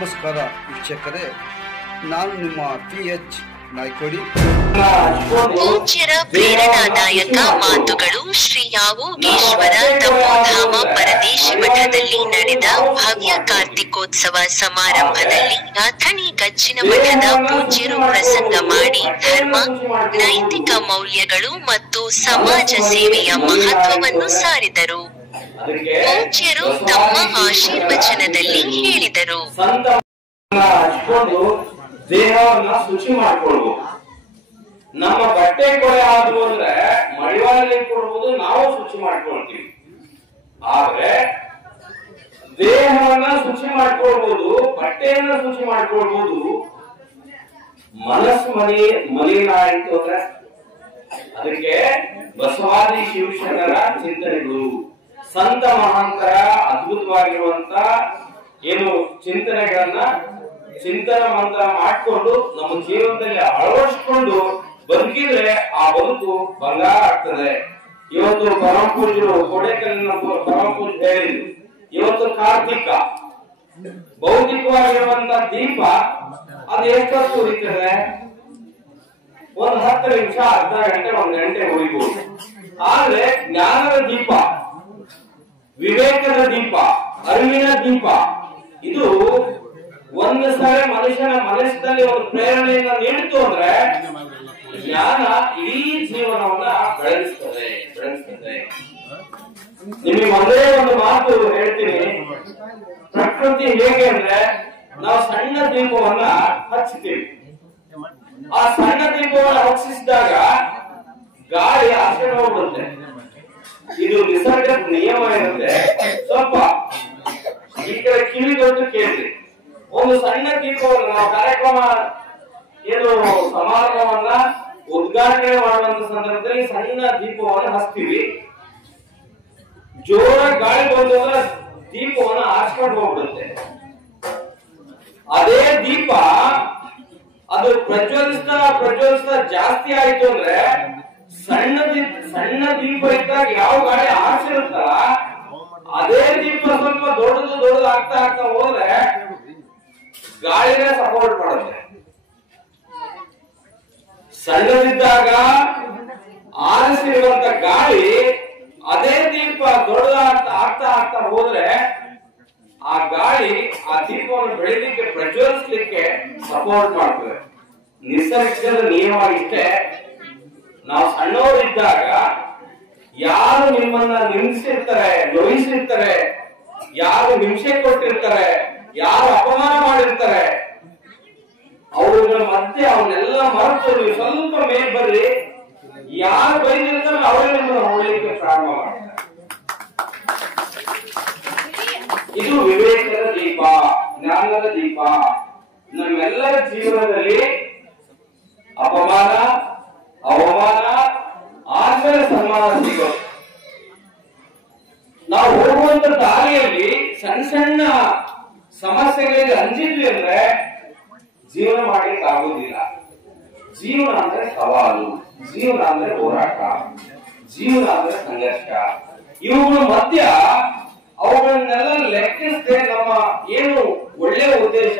ನಮಸ್ಕಾರ ವೀಕ್ಷಕರೇ, ನಾನು ನಿಮ್ಮ PH ನಾಯ್ಕೋಡಿ. ಪೂಜ್ಯರ ಪ್ರೇರಣಾದಾಯಕ ಮಾತುಗಳು. ಶ್ರೀ ಯಾವೋಗೇಶ್ವರ ತಪೋಧಾಮ ಪರದೇಶಿ ಮಠದಲ್ಲಿ ನಡೆದ ಭವ್ಯ ಕಾರ್ತಿಕೋತ್ಸವ ಸಮಾರಂಭದಲ್ಲಿ ಅಥಣಿ ಗಜ್ಜಿನ ಮಠದ ಪೂಜ್ಯರು ಪ್ರಸಂಗ ಮಾಡಿ ಧರ್ಮ, ನೈತಿಕ ಮೌಲ್ಯಗಳು ಮತ್ತು ಸಮಾಜ ಸೇವೆಯ ಮಹತ್ವವನ್ನು ಸಾರಿದರು. ಪೂಜ್ಯರು ತಮ್ಮ ಆಶೀರ್ವಚನದಲ್ಲಿ ಹೇಳಿದರು. ದೇಹವನ್ನ ಶುಚಿ ಮಾಡ್ಕೊಳ್ಬಹುದು. ನಮ್ಮ ಬಟ್ಟೆ ಕೊಳೆ ಆದ್ವು ಅಂದ್ರೆ ಮಡಿವಾಳಲ್ಲಿ ಕೊಡ್ಬೋದು, ನಾವು ಶುಚಿ ಮಾಡ್ಕೊಳ್ತೀವಿ. ಆದ್ರೆ ದೇಹವನ್ನ ಶುಚಿ ಮಾಡ್ಕೊಳ್ಬಹುದು, ಬಟ್ಟೆಯನ್ನ ಶುಚಿ ಮಾಡ್ಕೊಳ್ಬಹುದು. ಮನಸ್ಸು ಮಲಿನ ಆಯ್ತು ಅಂದ್ರೆ ಅದಕ್ಕೆ ಬಸವಾದಿ ಶಿವಶರಣರ ಚಿಂತನೆಗಳು, ಸಂತ ಮಹಾಂತರ ಅದ್ಭುತವಾಗಿರುವಂತ ಏನು ಚಿಂತನೆಗಳನ್ನ ಚಿಂತನ ಮಂತ್ರ ಮಾಡಿಕೊಂಡು ನಮ್ಮ ಜೀವನದಲ್ಲಿ ಅಳವಡಿಸಿಕೊಂಡು ಬದುಕಿದ್ರೆ ಆ ಬದುಕು ಬಂಗಾರ ಆಗ್ತದೆ. ಇವತ್ತು ಪರಮ ಪೂಜ್ಯರು ಕೋಡೇಕಲ್ಲಿನ ಪರಮ ಪೂಜ್ಯ ಹೇಳಿದ್ರು, ಇವತ್ತು ಕಾರ್ತಿಕ ಭೌತಿಕವಾಗಿರುವಂತ ದೀಪ ಅದು ಎಷ್ಟೊತ್ತು ಉರಿತದೆ? ಒಂದು 10 ನಿಮಿಷ, ಅರ್ಧ ಗಂಟೆ, 1 ಗಂಟೆ ಉರಿಬಹುದು. ಆದ್ರೆ ಜ್ಞಾನದ ದೀಪ, ವಿವೇಕದ ದೀಪ, ಅರಿವಿನ ದೀಪ ಇದು ಒಂದು ಸಾರಿ ಮನುಷ್ಯನ ಮನಸ್ಸಿನಲ್ಲಿ ಒಂದು ಪ್ರೇರಣೆಯನ್ನ ನೀಡಿತು ಅಂದ್ರೆ ಜ್ಞಾನ ಇಡೀ ಜೀವನವನ್ನ ಬೆಳೆಸ್ತದೆ. ನಿಮಗೆ ಒಂದೇ ಒಂದು ಮಾತು ಹೇಳ್ತೀನಿ. ಪ್ರಕೃತಿ ಹೇಗೆ ಅಂದ್ರೆ, ನಾವು ಸಣ್ಣ ದೀಪವನ್ನ ಹಚ್ಚುತ್ತೀವಿ. ಆ ಸಣ್ಣ ದೀಪವನ್ನು ಹಚ್ಚಿಸಿದಾಗ ಗಾಳಿ ಆಚೆ ಹೋಗ್ಬಿಡುತ್ತೆ. ಇದು ನಿಸರ್ಗದ ನಿಯಮ ಇರುತ್ತೆ. ಸ್ವಲ್ಪ ಈ ಕಡೆ ಕಿವಿಗೊಟ್ಟು ಕೇಳ್ರಿ. ಒಂದು ಸಣ್ಣ ದೀಪವನ್ನು ನಾವು ಕಾರ್ಯಕ್ರಮ ಏನು ಸಮಾರಂಭವನ್ನ ಉದ್ಘಾಟನೆ ಮಾಡುವಂತ ಸಂದರ್ಭದಲ್ಲಿ ಸಣ್ಣ ದೀಪವನ್ನು ಹಚ್ತೀವಿ. ಜೋರ ಗಾಳಿ ಬಂದ್ರೆ ದೀಪವನ್ನು ಆರಿಸ್ಕೊಂಡು ಹೋಗ್ಬಿಡುತ್ತೆ. ಅದೇ ದೀಪ ಅದು ಪ್ರಜ್ವಲಿಸ್ತಾ ಜಾಸ್ತಿ ಆಯ್ತು ಅಂದ್ರೆ ಸಣ್ಣ ದೀಪ ಇದ್ದಾಗ ಯಾವ ಗಾಳಿ ಆರಿಸಿರುತ್ತಲ್ಲ ಅದೇ ದೀಪ ಸ್ವಲ್ಪ ದೊಡ್ಡದು ಆಗ್ತಾ ಹೋದ್ರೆ ಗಾಳಿನೇ ಸಪೋರ್ಟ್ ಮಾಡುತ್ತೆ. ಸಣ್ಣದಿದ್ದಾಗ ಆರಿಸಿರುವಂತ ಗಾಳಿ ಅದೇ ದೀಪ ಆಗ್ತಾ ಹೋದ್ರೆ ಆ ಗಾಳಿ ಆ ದೀಪವನ್ನು ಬೆಳಿಲಿಕ್ಕೆ ಪ್ರಜ್ವಲಿಸ್ಲಿಕ್ಕೆ ಸಪೋರ್ಟ್ ಮಾಡ್ತದೆ. ನಿಸರ್ಗದ ನಿಯಮ ಇಷ್ಟೇ. ನಾವು ಸಣ್ಣವರಿದ್ದಾಗ ಯಾರು ನಿಮ್ಮನ್ನ ನಿಂದಿಸಿರ್ತಾರೆ, ನೋಯಿಸಿರ್ತಾರೆ, ಯಾರು ಹಿಂಸೆ ಕೊಟ್ಟಿರ್ತಾರೆ, ಯಾರು ಅಪಮಾನ ಮಾಡಿರ್ತಾರೆ, ಅವ್ರ ಮತ್ತೆ ಅವನ್ನೆಲ್ಲ ಮರೆತು ನೀವು ಸ್ವಲ್ಪ ಮೇಲ್ ಬರ್ರಿ. ಯಾರು ಬೈದಿರ್ತಾರೆ ಅವರೇ ನಿಮ್ಮನ್ನು ಹೊಳಲಿಕ್ಕೆ ಪ್ರಾರಂಭ ಮಾಡ್ತಾರೆ. ಇದು ವಿವೇಕದ ದೀಪ, ಜ್ಞಾನದ ದೀಪ. ನಮ್ಮೆಲ್ಲರ ಜೀವನದಲ್ಲಿ ಅಪಮಾನ, ಅವಮಾನ ಆದ್ಮೇಲೆ ಸನ್ಮಾನ ಸಿಗೋದು. ನಾವು ಹೋಗುವಂತ ದಾರಿಯಲ್ಲಿ ಸಣ್ಣ ಸಮಸ್ಯೆಗಳಿಗೆ ಅಂಜಿದ್ವಿ ಅಂದ್ರೆ ಜೀವನ ಮಾಡ್ಲಿಕ್ಕೆ ಆಗುದಿಲ್ಲ. ಜೀವನ ಅಂದ್ರೆ ಸವಾಲು, ಜೀವನ ಅಂದ್ರೆ ಹೋರಾಟ, ಜೀವನ ಅಂದ್ರೆ ಸಂಘರ್ಷ. ಇವುಗಳ ಮಧ್ಯ ಅವುಗಳನ್ನೆಲ್ಲ ಲೆಕ್ಕಿಸದೆ ನಮ್ಮ ಏನು ಒಳ್ಳೆಯ ಉದ್ದೇಶ,